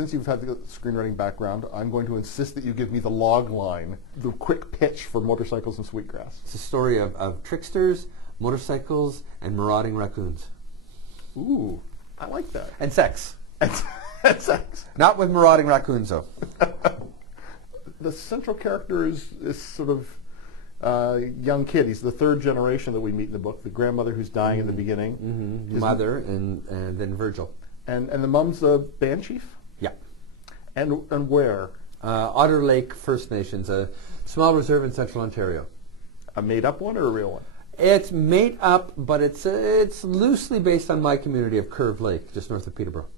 since you've had the screenwriting background, I'm going to insist that you give me the log line, the quick pitch for Motorcycles and Sweetgrass. It's a story of tricksters, motorcycles, and marauding raccoons. Ooh, I like that. And sex. And sex. Not with marauding raccoons, though. The central character is sort of young kid. He's the third generation that we meet in the book. The grandmother who's dying at the beginning. Mm-hmm. Mother and then Virgil. And the mom's the band chief? Yeah. And where? Otter Lake First Nations, a small reserve in central Ontario. A made-up one or a real one? It's made up, but it's loosely based on my community of Curve Lake, just north of Peterborough.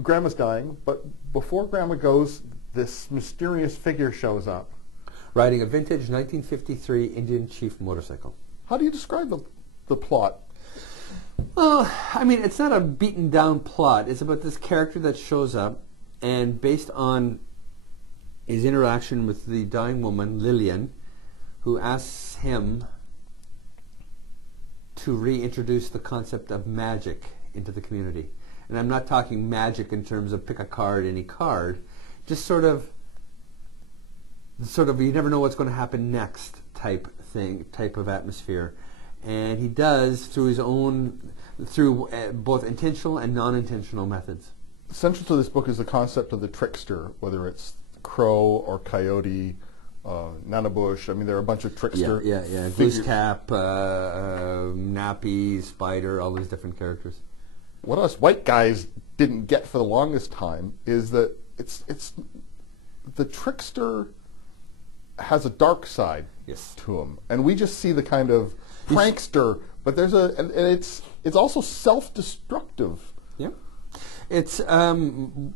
Grandma's dying, but before Grandma goes, this mysterious figure shows up. Riding a vintage 1953 Indian Chief motorcycle. How do you describe the plot? Well, I mean, it's not a beaten down plot. It's about this character that shows up, and based on his interaction with the dying woman, Lillian, who asks him to reintroduce the concept of magic into the community. And I'm not talking magic in terms of pick a card, any card, just sort of you never know what's going to happen next type of atmosphere. And he does through both intentional and non-intentional methods. Central to this book is the concept of the trickster, whether it's crow or coyote, Nanabush. I mean, there are a bunch of trickster. Yeah. Glooskap, Nappy, Spider, all these different characters. What us white guys didn't get for the longest time is that it's the trickster has a dark side to him, and we just see the kind of prankster, but there's and it's also self-destructive. Yeah, it's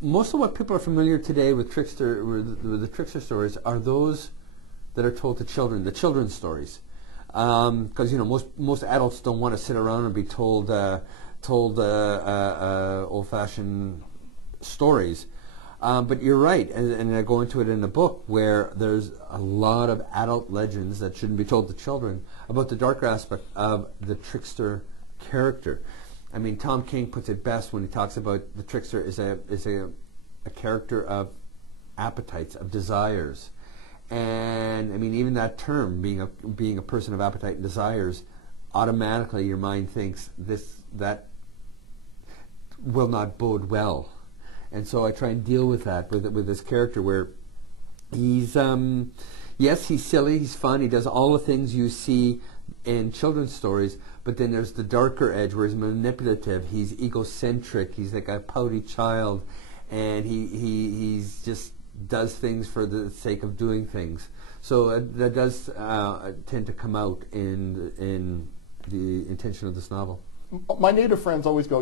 most of what people are familiar today with the trickster stories are those that are told to children, the children's stories, because most adults don't want to sit around and be told old-fashioned stories. But you're right, and I go into it in the book where there's a lot of adult legends that shouldn't be told to children about the darker aspect of the trickster character. I mean, Tom King puts it best when he talks about the trickster is a character of appetites, of desires. And I mean, even that term, being a person of appetite and desires, automatically your mind thinks that will not bode well. And so I try and deal with that with this character where he's yes, he's silly, he's fun, he does all the things you see in children's stories, but then there's the darker edge where he's manipulative, he's egocentric, he's like a pouty child, and he's just does things for the sake of doing things. So that does tend to come out in the intention of this novel. My native friends always go,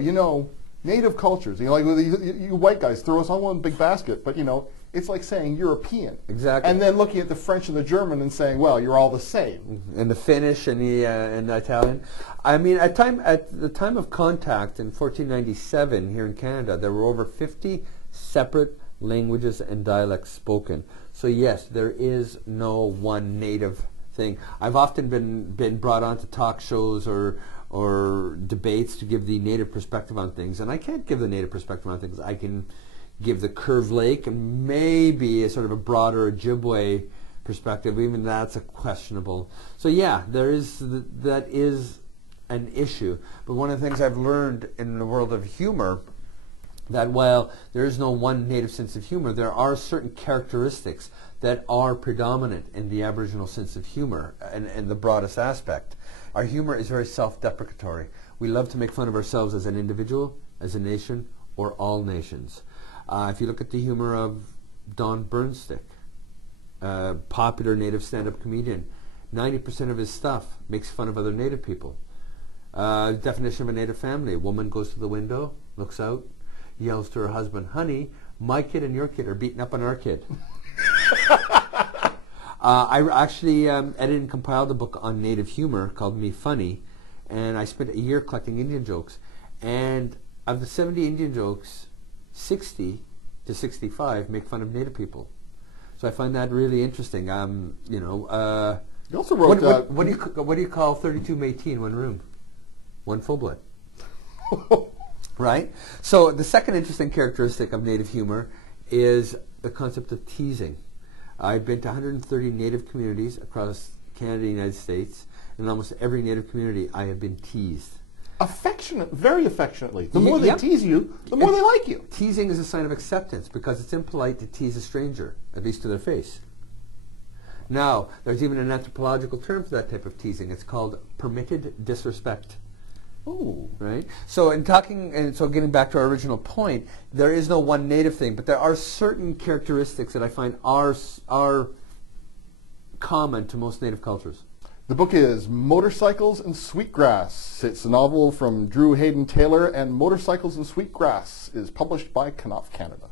native cultures, like you white guys throw us all in one big basket, but it's like saying European. Exactly. And then looking at the French and the German and saying, well, you're all the same. And the Finnish and the Italian. I mean, at the time of contact in 1497 here in Canada, there were over 50 separate languages and dialects spoken. So yes, there is no one native thing. I've often been brought on to talk shows or debates to give the native perspective on things, and I can't give the native perspective on things. I can give the Curve Lake and maybe a sort of a broader Ojibwe perspective. Even that's a questionable. So yeah, that is an issue. But one of the things I've learned in the world of humor, that while there is no one native sense of humor, there are certain characteristics that are predominant in the Aboriginal sense of humor and the broadest aspect. Our humor is very self-deprecatory. We love to make fun of ourselves as an individual, as a nation, or all nations. If you look at the humor of Don Burnstick, popular native stand-up comedian, 90% of his stuff makes fun of other native people. Definition of a native family: a woman goes to the window, looks out, yells to her husband, "Honey, my kid and your kid are beating up on our kid." I actually edited and compiled a book on native humor called Me Funny, and I spent a year collecting Indian jokes. And of the 70 Indian jokes, 60 to 65 make fun of native people. So I find that really interesting. You also wrote what do you call 32 Métis in one room? One full blood. Right? So the second interesting characteristic of native humor is the concept of teasing. I've been to 130 Native communities across Canada and the United States, and in almost every Native community I have been teased. Very affectionately. The more they tease you, the more they like you. Teasing is a sign of acceptance because it's impolite to tease a stranger, at least to their face. Now, there's even an anthropological term for that type of teasing. It's called permitted disrespect. Ooh. Right? So getting back to our original point, there is no one Native thing, but there are certain characteristics that I find are common to most Native cultures. The book is Motorcycles and Sweetgrass. It's a novel from Drew Hayden Taylor, and Motorcycles and Sweetgrass is published by Knopf Canada.